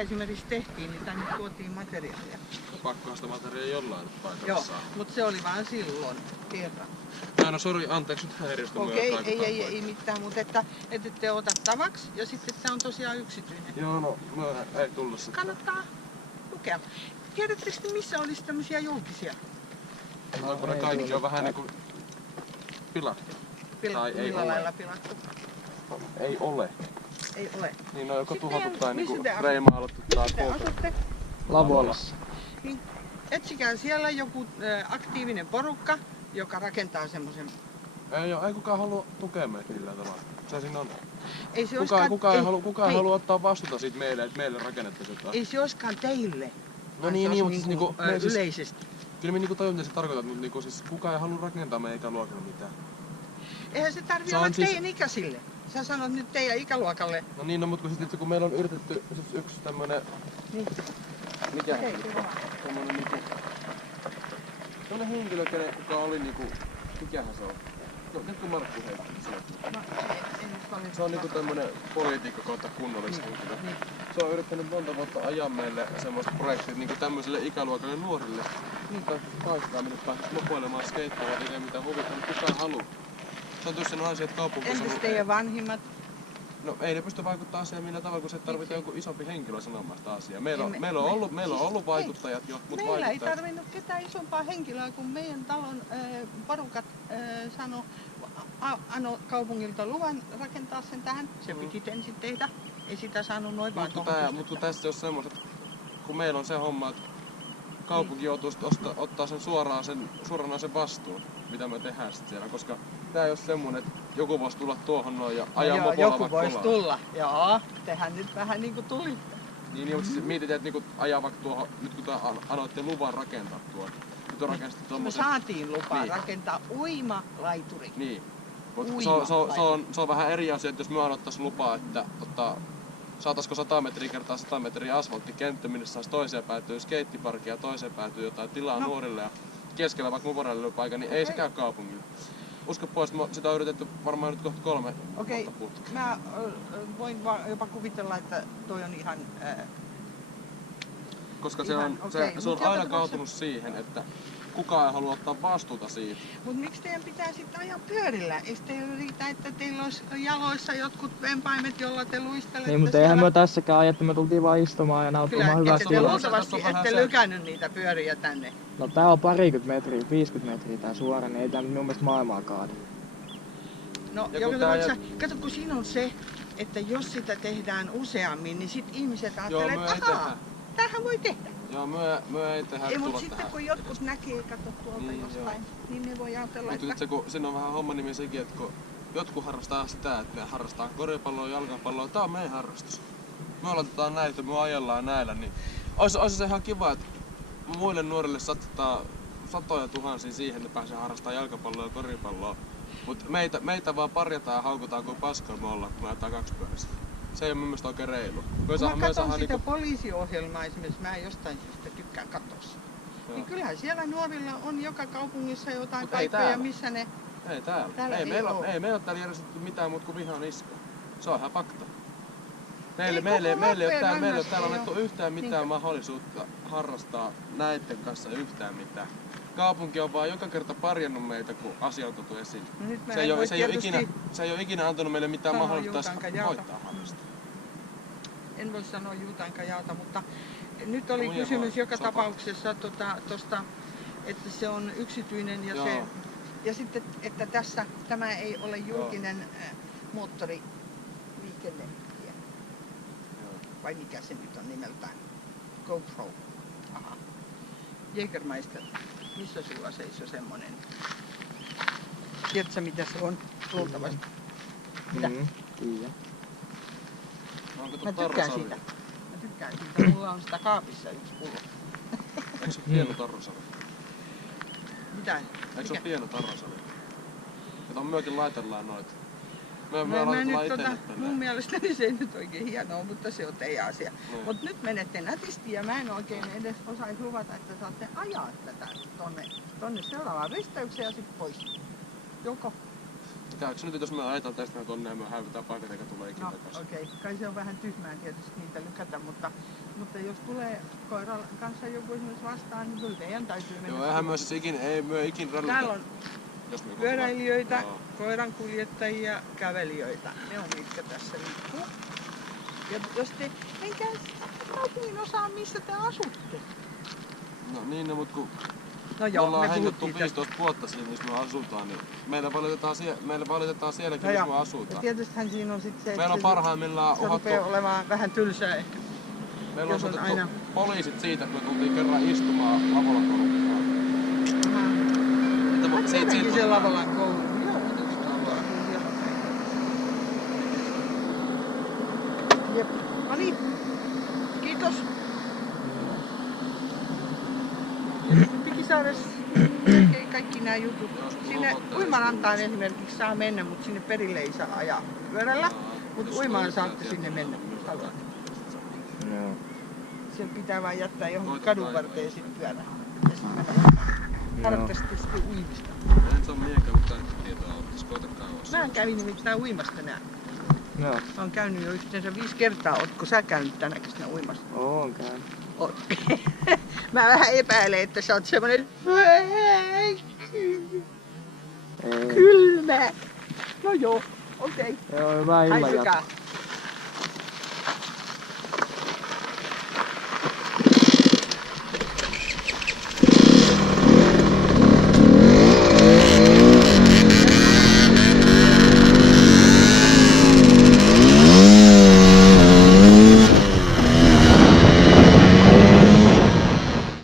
esimerkiksi tehtiin, niin tänne tuotiin materiaalia. Pakkohan sitä materiaalia jollain paikalla Joo, saa. mutta se oli vaan silloin kerran. No sori, anteeksi nyt häiriöstä. Okei, ei mitään, mutta että te ota tavaksi ja sitten tämä on tosiaan yksityinen. Joo, no ei tulla sitä. Kannattaa lukea. Tiedättekö te, missä olisi tämmöisiä julkisia? No, kun ne kaikki on vähän niinku pilattu. Millä lailla pilattu? Ei ole. Ei ole. Niin on joko Sitten tuhottu tai missä niinku te asutte? reimaalattu tai Missä te poltettu. asutte? Lavolassa. Niin, etsikää siellä joku aktiivinen porukka, joka rakentaa semmoisen. Ei kukaan halua tukea meitä millään tavalla. Se siinä on. Ei se Kukaan ei halua ottaa vastuuta siitä meille, että meille rakennettaisiin jotain. Ei se olisikaan teille. No niin, mutta niinku, yleisesti. Kyllä me niinku tajun, mitä se tarkoittaa, mutta niinku, siis kukaan ei halua rakentaa meidän ikäluokalla mitään. Eihän se tarvitse olla teidän ikäisille. Sä sanot nyt teidän ikäluokalle. No niin, no, mutta kun meillä on yritetty siis yksi tämmönen. Niin. Mikä? Tämmönen niinku. Tämmönen henkilö, kuka oli niinku. Mikähän se on? No nyt kun Markku heitti sieltä. Se on niinku tämmönen poliitikko kautta kunnallishenkilö. Niin. Se on yrittänyt monta vuotta ajaa meille semmoista projektia niinku tämmöiselle ikäluokalle nuorille. Niin paikkaa minne päästä mopoilemaan, skeittaamaan, tekee mitä huvittaa, mutta kukaan haluu. Se on tosiaan asia, että kaupungissa... Entäs teidän vanhimmat? No ei ne pysty vaikuttamaan asiaan millään tavalla, kun se tarvitaan joku isompi henkilö sanomaan sitä asiaa. Meillä on ollut vaikuttajat jo, mutta meillä ei tarvinnut ketään isompaa henkilöä, kun meidän talon porukat ano kaupungilta luvan rakentaa sen tähän. Se piti ensin tehdä. Ei sitä saanut noin vaan tohon. Mutta tässä on semmoiset, kun meillä on se homma, että kaupunki joutuu ottaa sen suoranaisen vastuun, mitä me tehdään sitten siellä, koska tää ei ole semmonen, että joku voisi tulla tuohon noin ja ajaa mopolla vaikka joku voisi tulla, joo. Tehän nyt vähän niinku tulitte. Niin, mutta siis mietitään, että niinku ajaa vaikka tuohon, nyt kun annoitte luvan rakentaa tuon. Nyt on rakennettu tommosen... Me saatiin lupaa rakentaa uimalaituri. Niin. Se on vähän eri asia, että jos me annettaisiin lupaa, että saataisiko 100 metriä kertaa 100 metriä asfalttikenttä, minne saisi toiseen päätyy skeittiparkia ja toiseen päätyy jotain tilaa nuorille ja keskellä vaikka moporäilypaikka, niin ei se käy kaupungille. Usko pois, sitä on yritetty varmaan nyt kohta 3 vuotta puuttua. Mä voin jopa kuvitella, että toi on ihan... koska se on aina kaatunut siihen, että kukaan ei halua ottaa vastuuta siitä. Mut miksi teidän pitää sitten ajaa pyörillä? Eikö teillä riitä, että teillä olisi jaloissa jotkut venpaimet, jolla te luistelette? Niin, mutta eihän me tässäkään ajettu, me tultiin vaan istumaan ja nauttimaan hyvästä ilmasta. ilmasta. Kyllä, luultavasti ette lykännyt niitä pyöriä tänne. No tää on 20 metriä, 50 metriä tää suora, niin ei tää minun mielestä maailmaa kaada. No, kato kun siinä on se, että jos sitä tehdään useammin, niin sit ihmiset ajattelee, että ahaa, tämähän voi tehdä. Joo, me ei tehdä. Ei, mutta sitten kun jotkut näkee, kato tuolta jostain, niin ne voi ajatella, että... Mutta kun siinä on vähän homma nimi sekin, että kun jotkut harrastaa sitä, että ne harrastaa koripalloa, jalkapalloa, tää on meidän harrastus. Me aloitetaan näitä, me ajellaan näillä, niin olisi se ihan kiva, että muille nuorille sattaa satoja tuhansia siihen, että pääsee harrastamaan jalkapalloa ja koripalloa. Mutta meitä vaan parjataan ja haukutaan kuin paskaa me ollaan, kun me ajetaan kaksipyöräisiä. Se ei ole mun mielestä oikein reilu. Mä katson sitä poliisiohjelmaa esimerkiksi, mä jostain syystä tykkään katsoa sitä. Niin kyllähän siellä nuorilla on joka kaupungissa jotain paikkoja, missä ne... Ei täällä. Ei meillä ole täällä järjestetty mitään muuta kuin vihan isku. Se on ihan fakta. Meille ei ole täällä annettu yhtään mitään mahdollisuutta harrastaa näiden kanssa yhtään mitään. Kaupunki on vaan joka kerta parjannut meitä, kun asia on tuotu esiin. No se ei ole ikinä antanut meille mitään mahdollisuutta hoitaa harrastaa. En voi sanoa juutanka jaata, mutta nyt oli kysymys joka tapauksessa tosta, että se on yksityinen ja sitten, että tässä tämä ei ole julkinen moottoriliikennetie. Vai mikä se nyt on nimeltään? GoPro. Aha. Jägermeister. Missä sulla seisoo semmonen? Tiedätkö mitä se on? Luultavasti. Mitä? Kyllä. Mä tykkään siitä. Mulla on sitä kaapissa yksi pullo. Eikö se ole pieno tarrasali? Mitä? Eikö se ole pieno tarrasali? Jota myökin laitellaan noita. Mun mielestäni se ei nyt oikein hienoa, mutta se on teidän asia. Mutta nyt menette nätisti ja mä en oikein edes osaisi luvata, että saatte ajaa tätä tonne seuraavaan risteykseen ja sitten pois. Joko? Käykö nyt, jos me ajetaan tästä tonne ja me häivytään paikat eikä tule ikinä takaisin? Okei. Kai se on vähän tyhmää tietysti niitä lykätä, mutta Mutta jos tulee koiran kanssa joku esimerkiksi vastaan, niin kyllä teidän täytyy mennä. Joo, eihän myös ikin rallita. Täällä on Jos me pyöräilijöitä, Joo. koirankuljettajia, kävelijöitä. Ne on mitkä tässä liikkuu. Ja jos te menkää kaupungin osaan, missä te asutte. No niin, no, mut kun No me joo, ollaan me hengattu puhuttiin tästä. 15 vuotta siinä, missä me asutaan, niin meillä valitetaan sielläkin, No missä joo. me Ja asutaan. tietystihän siinä on sitten se, Meillä on se parhaimmillaan uhattu, rupeaa olemaan vähän tylsää ehkä. meillä on jos on soitettu aina- poliisit siitä, että me tultiin kerran istumaan Lavolan porukkaan. Mä Siitä mennäkin sen voidaan- Lavolan kouluun. Joo, just Lavolan. Jep. No niin. Kiitos. Pikisaaressa kaikki nämä jutut. Sinne uimarantaan esimerkiksi saa mennä, mutta sinne perille ei saa ajaa pyörällä. Mutta uimaan saatte sinne mennä, jos haluat. Joo. Siellä pitää vaan jättää johonkin Koita kadun kaivaa. varteen sitten pyörä. Ja sitten mennä. Joo. Harrastaisitte sitten uimista. En saa miekään, mutta tietoa ottais. Koita kaivaa. Mä kävin nimittäin uimasta nää. Joo. Mä oon käynyt jo yhteensä 5 kertaa. Ootko sä käynyt tänäkin sinä uimassa? Oon käynyt. Oot. Mä vähän epäilen, että sä oot semmonen Ei. kylmä. No joo, okei. Joo, hyvää illan Haisukaa. jatkoa.